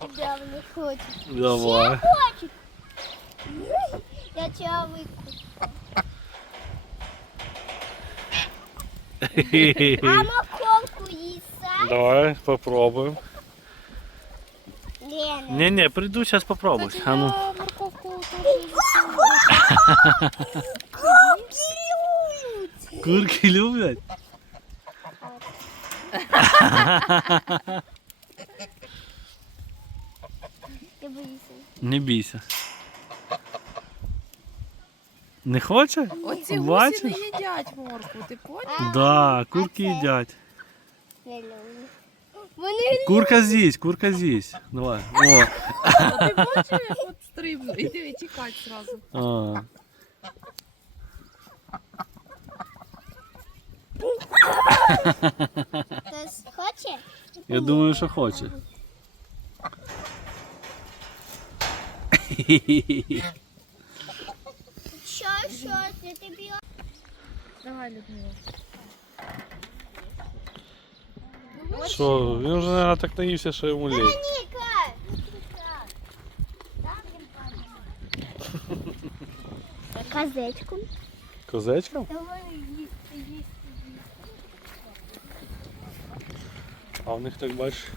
Да, не хочу. Давай. Хочу. Я тебя выкушу. А морковку їса? Давай попробуем. Лена. Не-не, приду сейчас попробуй. А ну. Морковку тоже Курки люблять. Я боюсь. Не бійся. Не хоче? Оці гусі Бачиш? не їдять моркву, ти поняв? Да, курки це? їдять. Не люблю. Вони Курка з'їсть, курка з'їсть. Давай. О. А ти бачив, як от стрибну? Іди тікать зразу. А. хтось хоче? Я думаю, що хоче. Що, що, ти тобі? Давай, Людмила. Що, він вже наверное, так наївся, що йому лень. Ніка! Козечку. Козечка? Давай їсти. А в них так бачиш.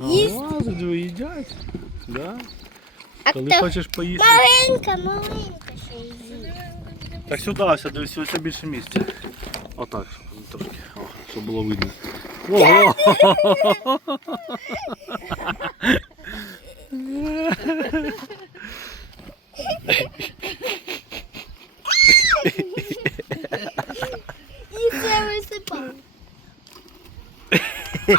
Їсть. Лазить, їдять. Да? А Коли хто? хочеш поїсти. Маленька, маленька ще їсть. Так сюди, ось, дивись, ось більше місця. Отак, щоб трошки, о, щоб було видно. Ого! І це висипав.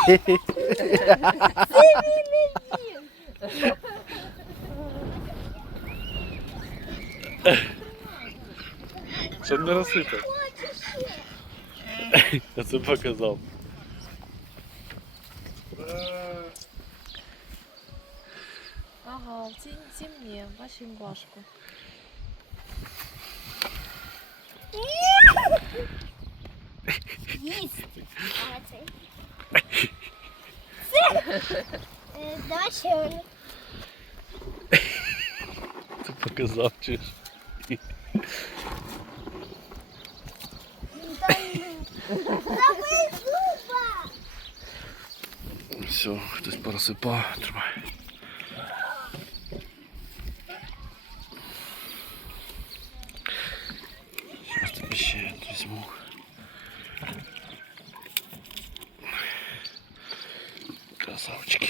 Щоб не розсипав. Я це показав. Ага, в цій зімні, бач їм важко. Їсть. А це? Це? Е, Давай ще один. Це показав чи ж. Забий зуба! Все, хтось порозсипав. Тримай. Зараз тобі ще візьму. Красавчики.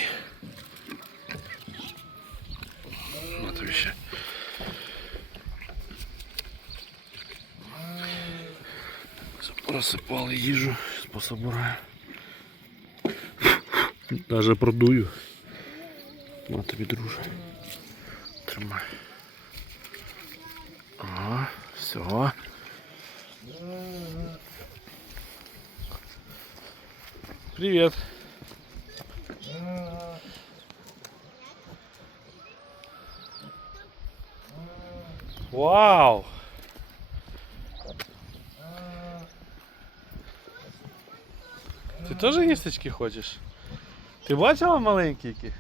На тобі Ще. Розсипали їжу, пособираю. Даже продую. На тобі, друже. Тримай. Ага, все. Привет. Вау! теж їстечки хочеш? Ти бачила маленький які?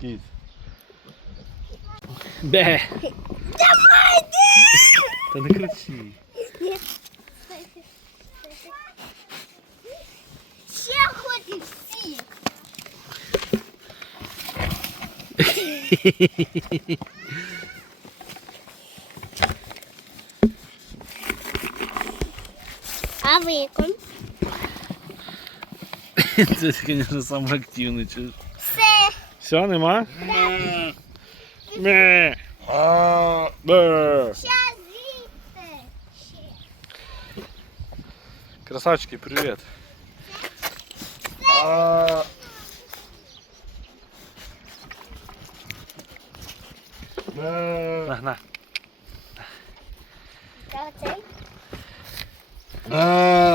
Кіт? Бе! Давай, Та не кричи. Ще ходить всі. А викон? Це, звісно, самий активний. чуєш? Все. Все, нема? Ме. Бе. Щас звідти. Ще. Красавчики, привет. На, на. Та оцей? А,